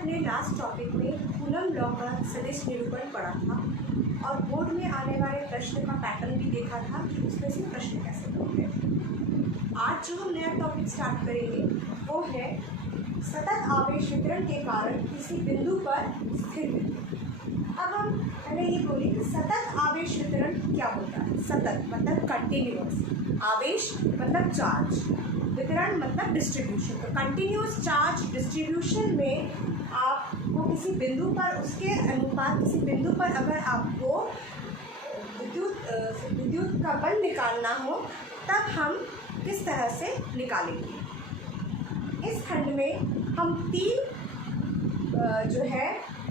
अपने last topic में coulomb law का सदिश निरूपण पढ़ा था और बोर्ड में आने वाले प्रश्न का पैटर्न भी देखा था कि उसमें से प्रश्न कैसे बनते हैं। आज जो हम नया टॉपिक स्टार्ट करेंगे वो है सतत आवेश वितरण के कारण किसी बिंदु पर स्थिर बिंदु। अब हम पहले ये बोले कि सतत आवेश वितरण क्या होता है। सतत मतलब कंटिन्यूअस, आवेश मतलब चार्ज, वितरण मतलब डिस्ट्रीब्यूशन। तो कंटिन्यूअस चार्ज डिस्ट्रीब्यूशन में आपको किसी बिंदु पर, उसके अनुपात किसी बिंदु पर अगर आपको विद्युत का बल निकालना हो तब हम किस तरह से निकालेंगे। इस खंड में हम तीन जो है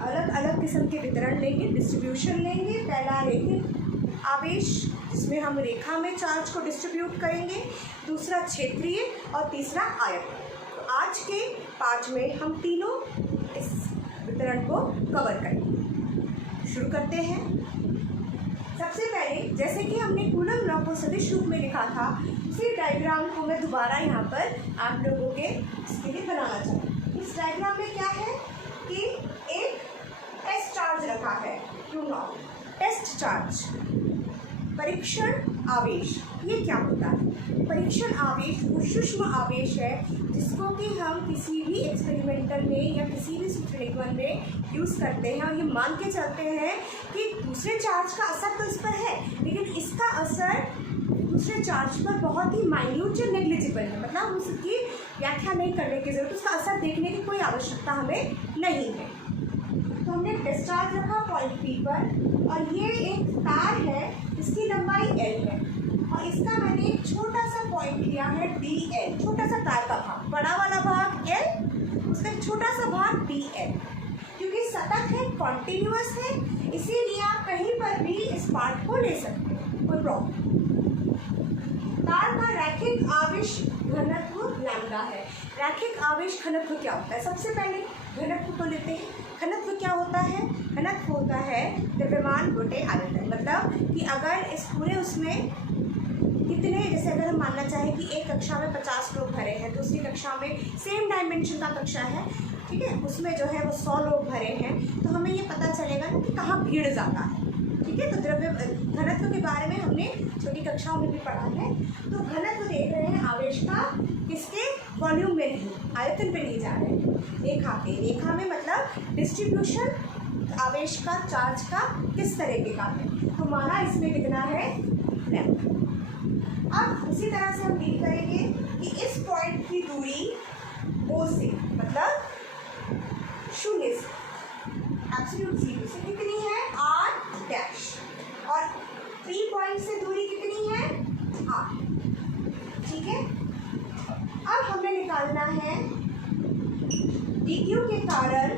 अलग अलग किस्म के वितरण लेंगे, डिस्ट्रीब्यूशन लेंगे। पहला रैखिक आवेश जिसमें हम रेखा में चार्ज को डिस्ट्रीब्यूट करेंगे, दूसरा क्षेत्रीय और तीसरा आयत। आज के पाठ में हम तीनों इस वितरण को कवर करेंगे। शुरू करते हैं। सबसे पहले जैसे कि हमने कूलम लॉ को सदिश रूप में लिखा था, उसी डायग्राम को मैं दोबारा यहाँ पर आप लोगों के इसके लिए बनाना चाहूँ। इस डायग्राम में क्या है कि एक टेस्ट चार्ज रखा है, Q नॉट, टेस्ट चार्ज। परीक्षण आवेश, ये क्या होता है? परीक्षण आवेश वो सूक्ष्म आवेश है जिसको कि हम किसी भी एक्सपेरिमेंटल में या किसी भी सूत्रलेखन में यूज़ करते हैं और ये मान के चलते हैं कि दूसरे चार्ज का असर तो इस पर है, लेकिन इसका असर दूसरे चार्ज पर बहुत ही माइन्यूट या नेग्लिजिबल है। मतलब उसकी व्याख्या नहीं करने की जरूरत, उसका असर देखने की कोई आवश्यकता हमें नहीं है। तो हमने डिस्चार्ज रखा पॉइंट P पर और ये एक तार है, इसकी लंबाई L है और इसका मैंने एक छोटा सा पॉइंट लिया है DL, छोटा सा तार का भाग, बड़ा वाला भाग L, उसका एक छोटा सा भाग DL। क्योंकि सतत है, कॉन्टिन्यूअस है, इसीलिए आप कहीं पर भी इस पार्ट को ले सकते हैं, कोई प्रॉब्लम। तार का रैखिक आवेश घनत्व लैम्डा है। रैखिक आवेश घनत्व क्या होता है? सबसे पहले घनत्व को लेते हैं। घनत्व क्या होता है? घनत्व होता है द्रव्यमान बटे आयतन। मतलब कि अगर इस पूरे उसमें कितने, जैसे अगर हम मानना चाहें कि एक कक्षा में 50 लोग भरे हैं, दूसरी कक्षा में सेम डायमेंशन का कक्षा है, ठीक है, उसमें जो है वो 100 लोग भरे हैं, तो हमें ये पता चलेगा ना कि कहाँ भीड़ ज़्यादा है। ठीक है, तो द्रव्य घनत्व के बारे में हमने छोटी कक्षाओं में भी पढ़ा है। तो घनत्व देख रहे हैं आवेश का, किसके? वॉल्यूम में नहीं, आयतन पे नहीं जा रहे हैं, रेखा के। रेखा में मतलब डिस्ट्रीब्यूशन आवेश का, चार्ज का किस तरीके का है। तो हमारा इसमें कितना है? लैम्डा। अब उसी तरह से हम डील करेंगे कि इस पॉइंट की दूरी O से, मतलब शून्य से, एब्सोल्यूट जीरो से कितनी है? R डैश, और P पॉइंट से दूरी कितनी है? R। ठीक है, अब हमें निकालना है dq के कारण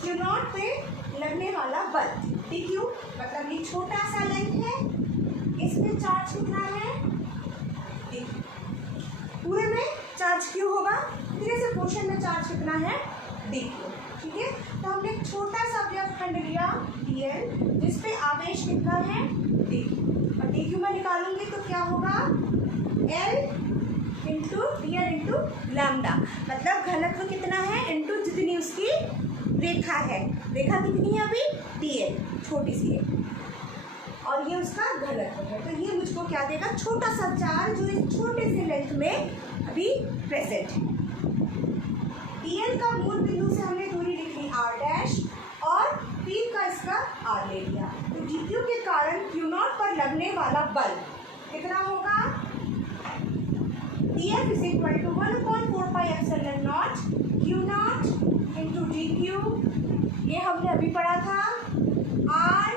Q नॉट पे लगने वाला बल। dq मतलब ये छोटा सा लेंथ है, इसमें चार्ज कितना है? dq। पूरे में चार्ज Q होगा, फिर से पोर्शन में चार्ज कितना है? dq। ठीक है, तो हमने एक छोटा सा व्यवखंड लिया dl, जिसपे आवेश कितना है? dq। और dq में निकालूंगी तो क्या होगा? L into dl into lambda. मतलब घनत्व कितना है इंटू जितनी उसकी रेखा है। रेखा कितनी है अभी? dl, छोटी सी है, और ये उसका घनत्व है। तो ये मुझको क्या देगा? छोटा सा चार्ज जो इस छोटे से लेंथ में अभी प्रेजेंट है। dl का मूल बिंदु से हमने दूरी लिख ली r डैश, और P का इसका r ले लिया। तो dq के कारण Q नॉट पर लगने वाला बल कितना होगा? dF is equal to 1/4 pi epsilon naught Q naught into dq। ये हमने अभी पढ़ा था, r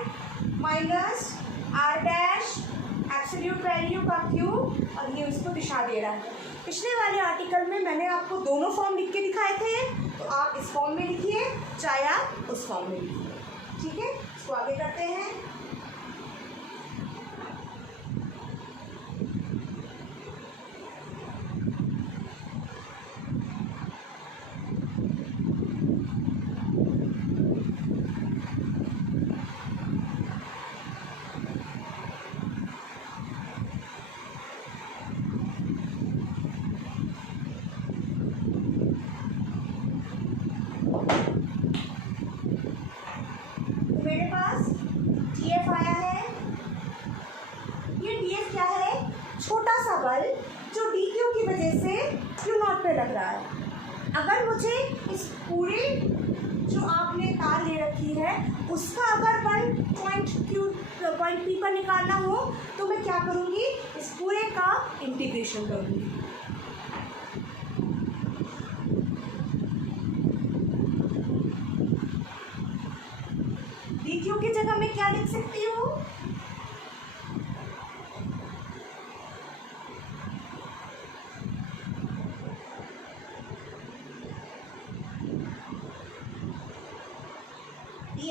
minus r dash absolute value का Q, और ये उसको दिशा दे रहा है। पिछले वाले आर्टिकल में मैंने आपको दोनों फॉर्म लिख के दिखाए थे, तो आप इस फॉर्म में लिखिए, चाहे आप उस फॉर्म में लिखिए। ठीक है, इसको आगे करते हैं। पे लग रहा है। अगर मुझे इस पूरे जो आपने तार ले रखी है उसका अगर पॉइंट पी पर निकालना हो तो मैं क्या करूँगी, इस पूरे का इंटीग्रेशन करूँगी। डी क्यू की जगह मैं क्या लिख सकती हूँ,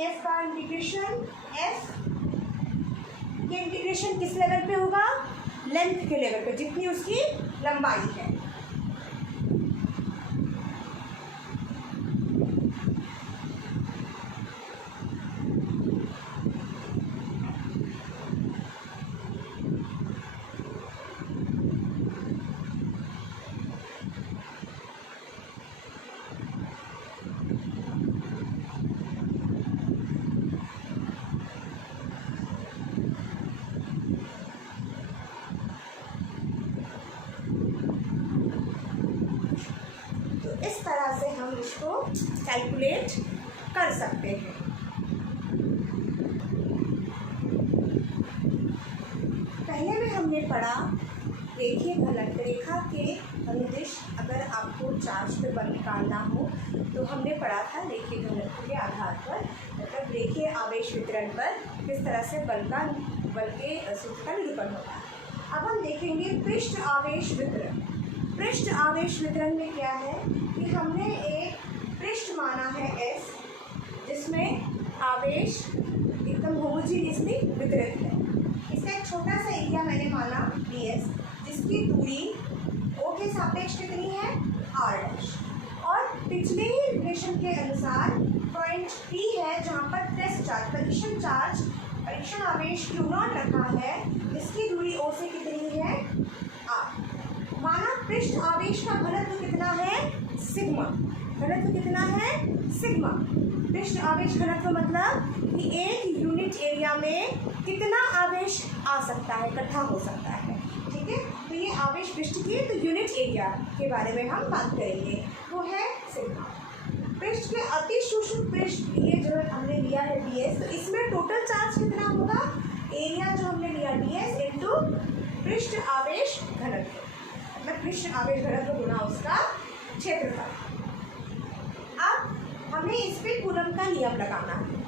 एफ का इंटीग्रेशन एफ, ये इंटीग्रेशन किस लेवल पे होगा, लेंथ के लेवल पे, जितनी उसकी लंबाई है। इस तरह से हम इसको कैलकुलेट कर सकते हैं। पहले में हमने पढ़ा रेखीय घनत्व, रेखा के अनुदिश अगर आपको चार्ज पे बल निकालना हो तो हमने पढ़ा था रेखीय घनत्व के आधार पर, मतलब रेखीय आवेश वितरण पर किस तरह से बल के सूत्र का निरूपण होता है। अब हम देखेंगे पृष्ठ आवेश वितरण। पृष्ठ आवेश वितरण में क्या है कि हमने एक पृष्ठ माना है S, जिसमें आवेश एकदम होमोजीनियसली वितरित है। इसका एक छोटा सा एरिया मैंने माना ds, जिसकी दूरी O के सापेक्ष कितनी है r', और पिछले ही रिलेशन के अनुसार पॉइंट P है जहाँ पर टेस्ट चार्ज परीक्षण आवेश Q0 रखा है, जिसकी दूरी O से कितनी है r। माना पृष्ठ आवेश का घनत्व कितना है सिग्मा, घनत्व कितना है सिग्मा। पृष्ठ आवेश घनत्व मतलब कि एक यूनिट एरिया में कितना आवेश आ सकता है, इकट्ठा हो सकता है, ठीक है। तो ये आवेश पृष्ठ की तो यूनिट एरिया के बारे में हम बात करेंगे, वो है सिग्मा। पृष्ठ के अति सूक्ष्म पृष्ठ ये जो हमने लिया है ds, तो इसमें टोटल चार्ज कितना होगा, एरिया जो हमने लिया ds इंटू पृष्ठ आवेश घनत्व, मतलब पृष्ठ आवेश घनत्व गुना उसका क्षेत्रफल। अब हमें इस पे कूलम का नियम लगाना है।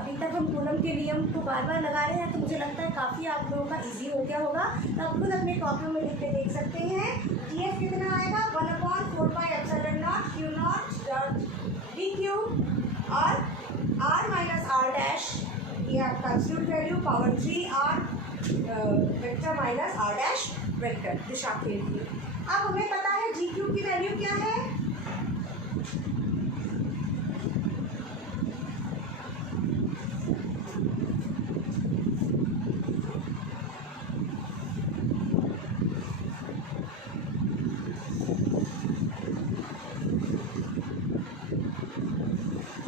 अभी तक हम कूलम के नियम को बार बार लगा रहे हैं, तो मुझे लगता है काफ़ी आप लोगों का इजी हो गया होगा। तो आप खुद अपने कॉपी में लिख के देख सकते हैं। टीएफ कितना आएगा 1/4πε0 Q0 dq, और r माइनस आर डैश, ये आपका absolute value power 3r vector minus r dash vector दिशा के लिए। अब हमें पता है जी क्यू की वैल्यू क्या है,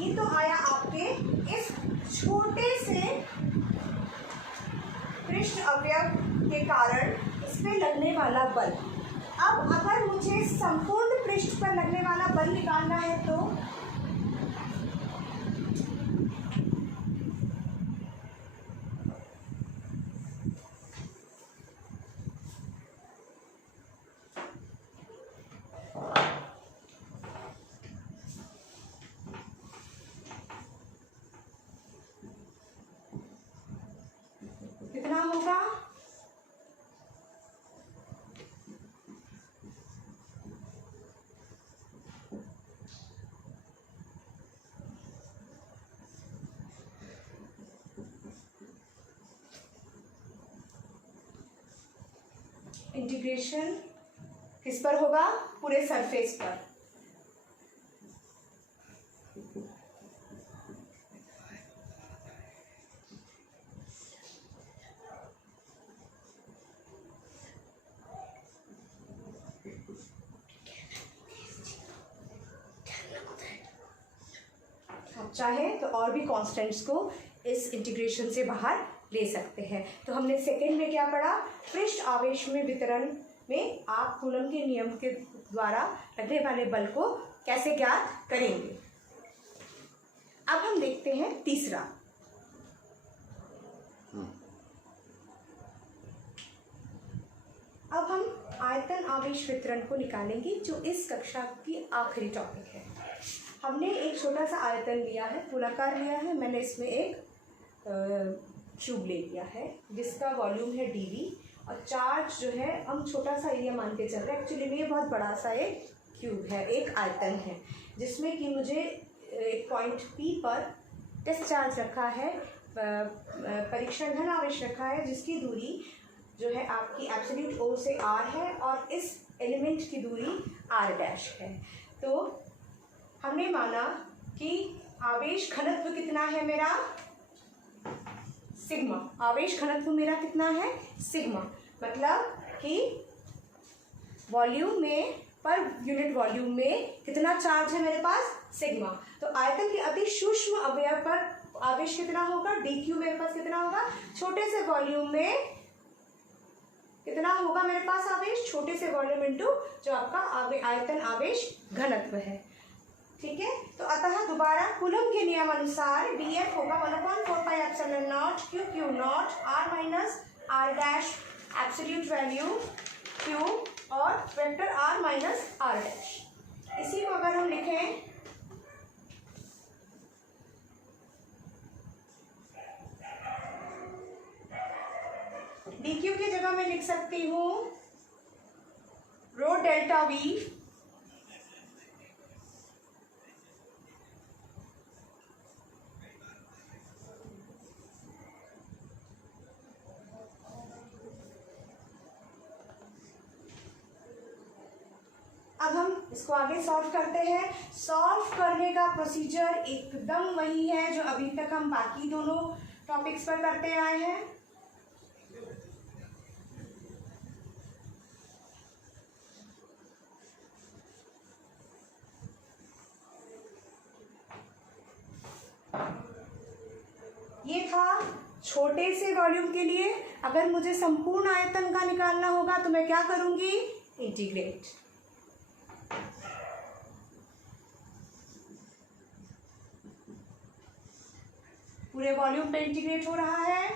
ये तो आया आपके इस छोटे से पृष्ठ अवयव के कारण इस पे लगने वाला बल। अब अगर मुझे संपूर्ण पृष्ठ पर लगने वाला बल निकालना है तो कितना होगा, इंटीग्रेशन किस पर होगा, पूरे सरफेस पर। चाहे तो और भी कांस्टेंट्स को इस इंटीग्रेशन से बाहर ले सकते हैं। तो हमने सेकेंड में क्या पढ़ा, पृष्ठ आवेश में वितरण में आप कूलम के नियम के द्वारा लगने वाले बल को कैसे ज्ञात करेंगे। अब हम देखते हैं तीसरा। अब हम आयतन आवेश वितरण को निकालेंगे, जो इस कक्षा की आखिरी टॉपिक है। हमने एक छोटा सा आयतन लिया है, गोलाकार लिया है। मैंने इसमें एक क्यूब ले लिया है जिसका वॉल्यूम है dv, और चार्ज जो है हम छोटा सा एरिया मान के चल रहे हैं। एक्चुअली में ये बहुत बड़ा सा एक क्यूब है, एक आयतन है, जिसमें कि मुझे एक पॉइंट P पर टेस्ट चार्ज रखा है, परीक्षण धन आवेश रखा है, जिसकी दूरी जो है आपकी एब्सोल्यूट O से R है, और इस एलिमेंट की दूरी R डैश है। तो हमने माना कि आवेश घनत्व कितना है मेरा, सिग्मा। आवेश घनत्व मेरा कितना है, सिग्मा। मतलब कि वॉल्यूम में, पर यूनिट वॉल्यूम में कितना चार्ज है मेरे पास, सिग्मा। तो आयतन के अति सूक्ष्म अवयव पर आवेश कितना होगा, dq मेरे पास कितना होगा, छोटे से वॉल्यूम में कितना होगा मेरे पास आवेश, छोटे से वॉल्यूम इनटू जो आपका आयतन आवेश घनत्व है। ठीक है, तो अतः दोबारा कूलम के नियम अनुसार dF होगा 1/4πε0 Q0 R minus R dash absolute value Q और vector R minus R dash. इसी को अगर हम लिखें dQ की जगह मैं लिख सकती हूँ रो डेल्टा V अब हम इसको आगे सॉल्व करते हैं। सॉल्व करने का प्रोसीजर एकदम वही है जो अभी तक हम बाकी दोनों टॉपिक्स पर करते आए हैं। ये था छोटे से वॉल्यूम के लिए। अगर मुझे संपूर्ण आयतन का निकालना होगा तो मैं क्या करूंगी, इंटीग्रेट। पूरे वॉल्यूम पे इंटीग्रेट हो रहा है।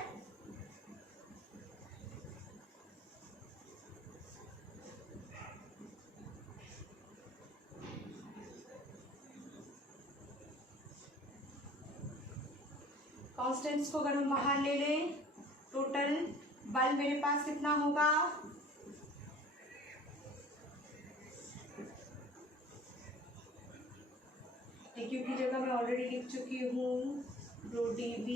कॉन्स्टेंट्स को अगर हम बाहर ले लें, टोटल बल मेरे पास कितना होगा, dQ की जगह मैं ऑलरेडी लिख चुकी हूँ रो dV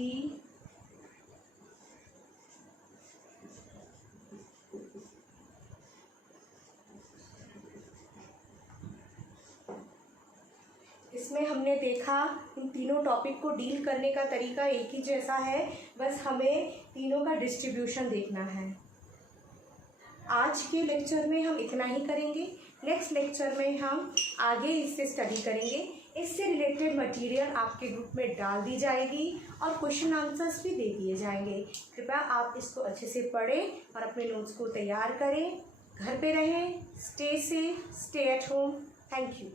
इसमें हमने देखा इन तीनों टॉपिक को डील करने का तरीका एक ही जैसा है, बस हमें तीनों का डिस्ट्रीब्यूशन देखना है। आज के लेक्चर में हम इतना ही करेंगे। नेक्स्ट लेक्चर में हम आगे इससे स्टडी करेंगे। इससे रिलेटेड मटेरियल आपके ग्रुप में डाल दी जाएगी और क्वेश्चन आंसर्स भी दे दिए जाएंगे। कृपया आप इसको अच्छे से पढ़ें और अपने नोट्स को तैयार करें। घर पे रहें, stay safe, stay at home. Thank you.